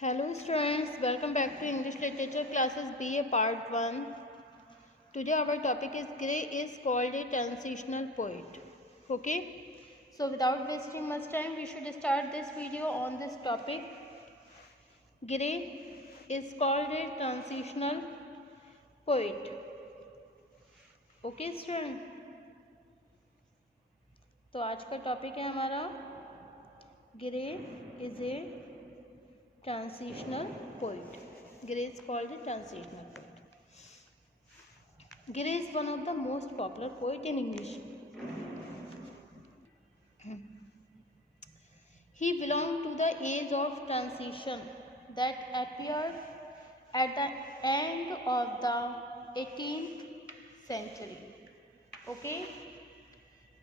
Hello students, welcome back to English Literature classes BA Part 1. Today our topic is Gray is called a transitional poet. Okay, so without wasting much time, we should start this video on this topic. Gray is called a transitional poet. Okay student, तो आज का topic है हमारा Gray is a transitional poet. Gray is called a transitional poet. Gray is one of the most popular poet in English. He belonged to the age of transition that appeared at the end of the 18th century, okay,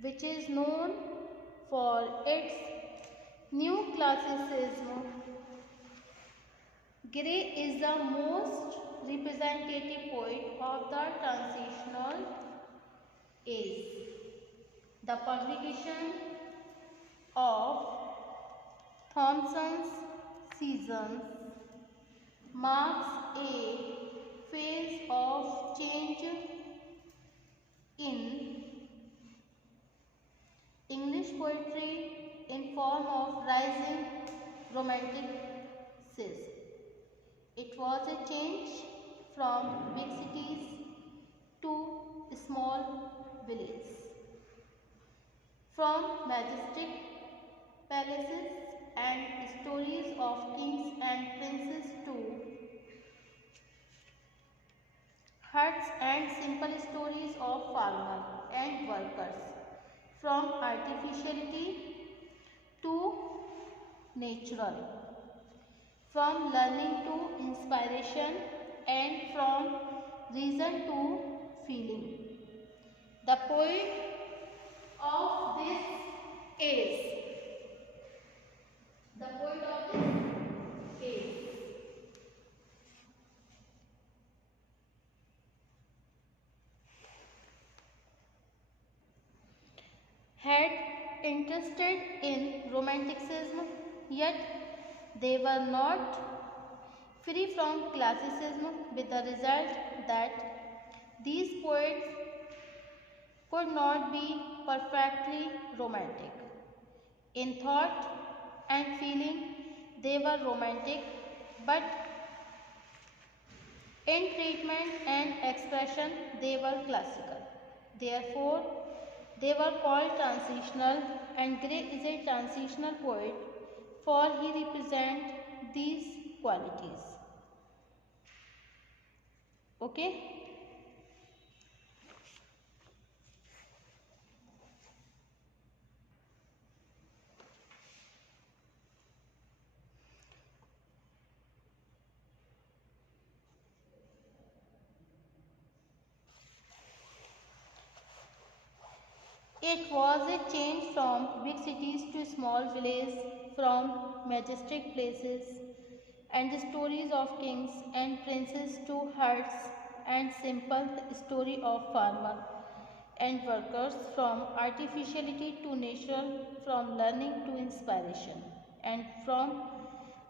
which is known for its new classicism. Gray is the most representative poet of the transitional age. The publication of Thomson's Seasons marks a phase of change in English poetry in form of rising romanticism. It was a change from big cities to small villages, from majestic palaces and stories of kings and princes to huts and simple stories of farmers and workers, from artificiality to natural, from learning to inspiration and from reason to feeling. The poet of this age, the poet of this age had interested in romanticism, yet they were not free from classicism, with the result that these poets could not be perfectly romantic. In thought and feeling, they were romantic, but in treatment and expression, they were classical. Therefore, they were called transitional, and Gray is a transitional poet, for he represents these qualities. Okay? It was a change from big cities to small villages, from majestic places and stories of kings and princes to huts and simple story of farmer and workers, from artificiality to natural, from learning to inspiration and from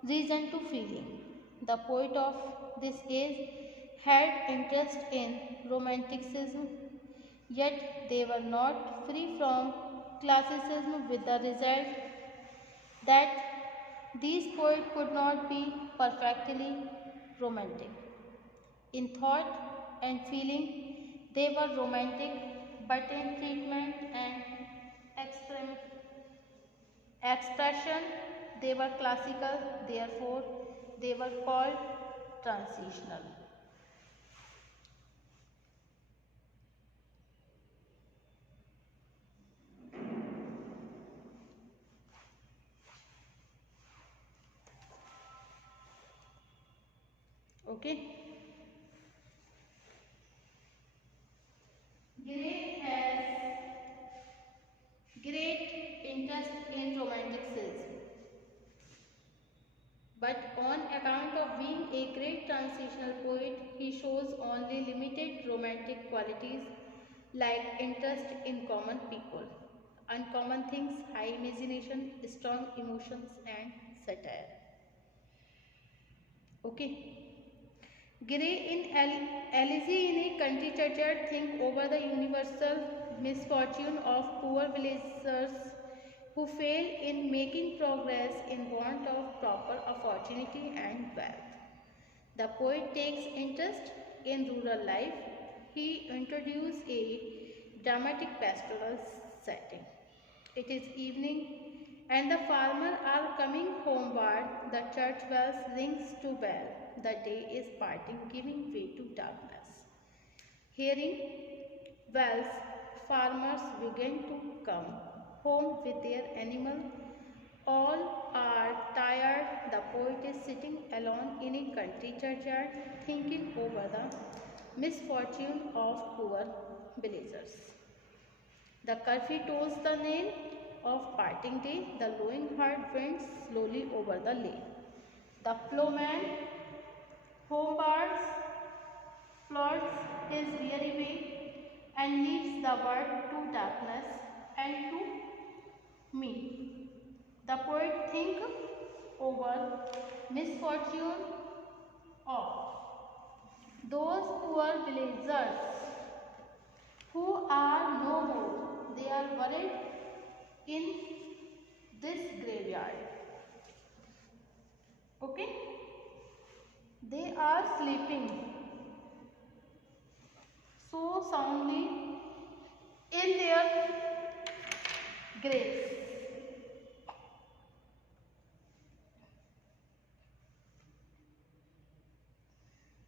reason to feeling. The poet of this age had interest in romanticism, yet they were not free from classicism, with the result that these poets could not be perfectly romantic. In thought and feeling, they were romantic, but in treatment and expression, they were classical. Therefore, they were called transitional. Okay. Gray has great interest in romanticism, but on account of being a great transitional poet, he shows only limited romantic qualities like interest in common people, uncommon things, high imagination, strong emotions and satire. Okay. Gray in Alice in a country churchyard think over the universal misfortune of poor villagers who fail in making progress in want of proper opportunity and wealth. The poet takes interest in rural life. He introduces a dramatic pastoral setting. It is evening and the farmers are coming homeward. The church bells rings to bell. The day is parting, giving way to darkness. Hearing bells, farmers begin to come home with their animal. All are tired. The poet is sitting alone in a country churchyard, thinking over the misfortune of poor villagers. The curfew tolls the knell of parting day. The lowing heart winds slowly over the lane. The ploughman homewards floods his weary way and leaves the world to darkness and to me. The poet thinks over misfortune of those poor villagers who are no more. They are buried in this graveyard. Okay? They are sleeping so soundly in their graves.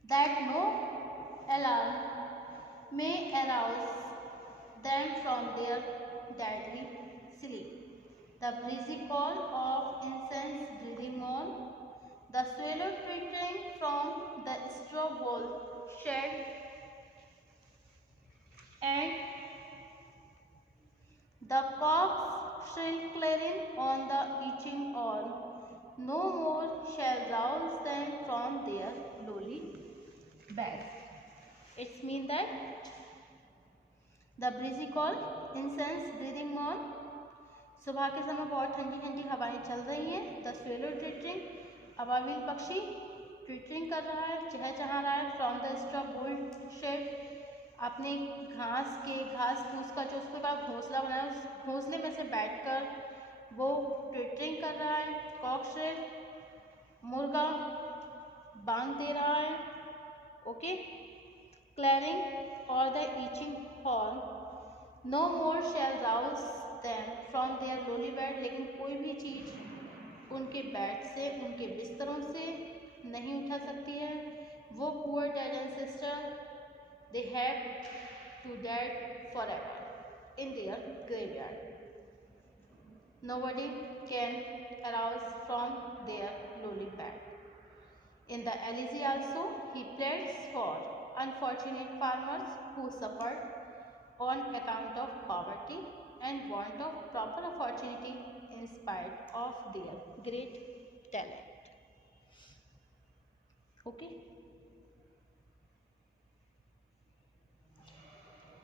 That no alarm may arouse them from their deadly sleep. The breezy call of incense breathing on, the swallow twittering from the straw ball shed, and the cock's shrill clarion on the itching horn, no more shall rouse them from their lowly bed. It's mean that the breezy call, incense breathing on, सुबह के समय बहुत ठंडी ठंडी हवाएं चल रही हैं. द स्वेलो ट्विटरिंग, अबाबिल पक्षी ट्विटरिंग कर रहा है, चहचहा रहा है. From the straw built shed, अपने घास फूस का जो उसके बाद घोंसला बनाया उस घोंसले में से बैठकर वो ट्विटरिंग कर रहा है. कॉकशेल, मुर्गा बांग दे रहा है. ओके. क्लैरिंग और the echoing horn, no more shall rouse them from their lowly bed. लेकिन कोई भी चीज़ उनके बेड से, उनके बिस्तरों से नहीं उठा सकती है. वो poor dad and sister, they have to dead forever in their graveyard. Nobody can arouse from their lowly bed. In the elegy also, he pleads for unfortunate farmers who suffered on account of poverty and want of proper opportunity in spite of their great talent. Okay.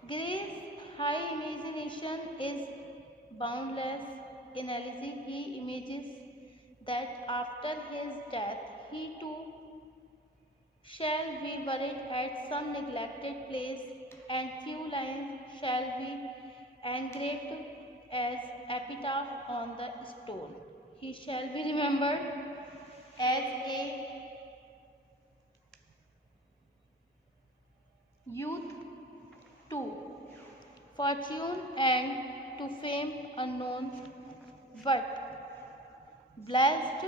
Gray's high imagination is boundless. In elegy, he imagines that after his death, he too shall be buried at some neglected place, and few lines shall be engraved as epitaph on the stone. He shall be remembered as a youth to fortune and to fame unknown, but blessed,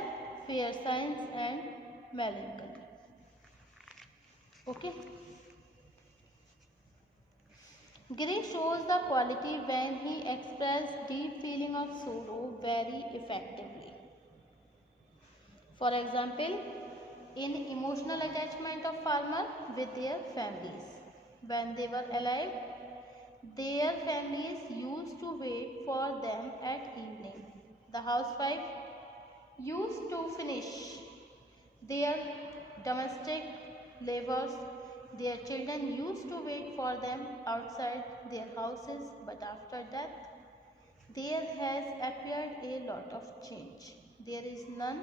fair signs and melancholy. Okay. Gray shows the quality when he expresses deep feeling of sorrow very effectively. For example, in emotional attachment of farmer with their families. When they were alive, their families used to wait for them at evening. The housewife used to finish their domestic labors. Their children used to wait for them outside their houses, but after death, there has appeared a lot of change. There is none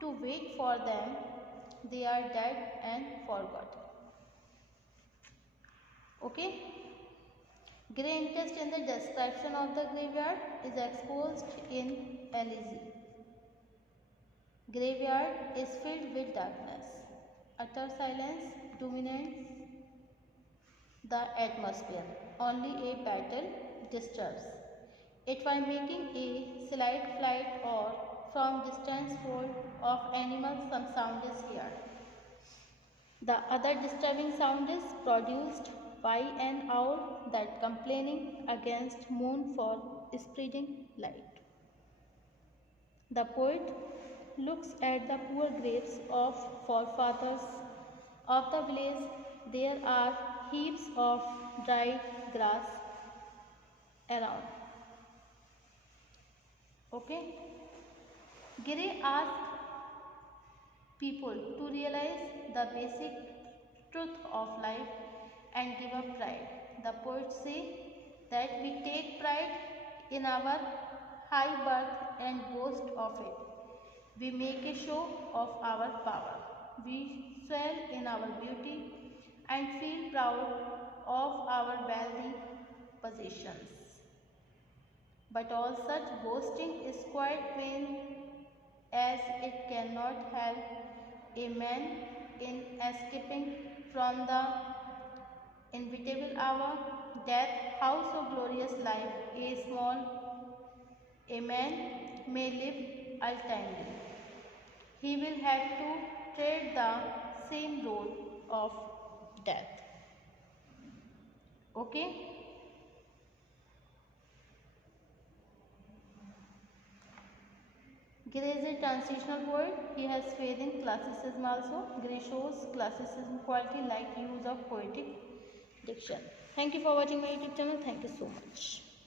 to wait for them they are dead and forgotten. Okay. Grey interest in the description of the graveyard is exposed in Elegy. Graveyard is filled with darkness. Utter silence dominates the atmosphere. Only a battle disturbs it by making a slight flight or from distant fold of animals some sound is heard. The other disturbing sound is produced by an owl that complaining against moon for spreading light. The poet looks at the poor graves of forefathers of the village. There are heaps of dried grass around. Okay. Gray asks people to realize the basic truth of life and give up pride. The poets say that we take pride in our high birth and boast of it. We make a show of our power. We swell in our beauty and feel proud of our wealthy possessions. But all such boasting is quite vain, as it cannot help a man in escaping from the inevitable hour. Death, how so glorious life, a man may live ultimately. He will have to tread the same road of death. Okay. Gray is a transitional poet. He has faith in classicism also. Gray shows classicism quality like use of poetic diction. Thank you for watching my YouTube channel. Thank you so much.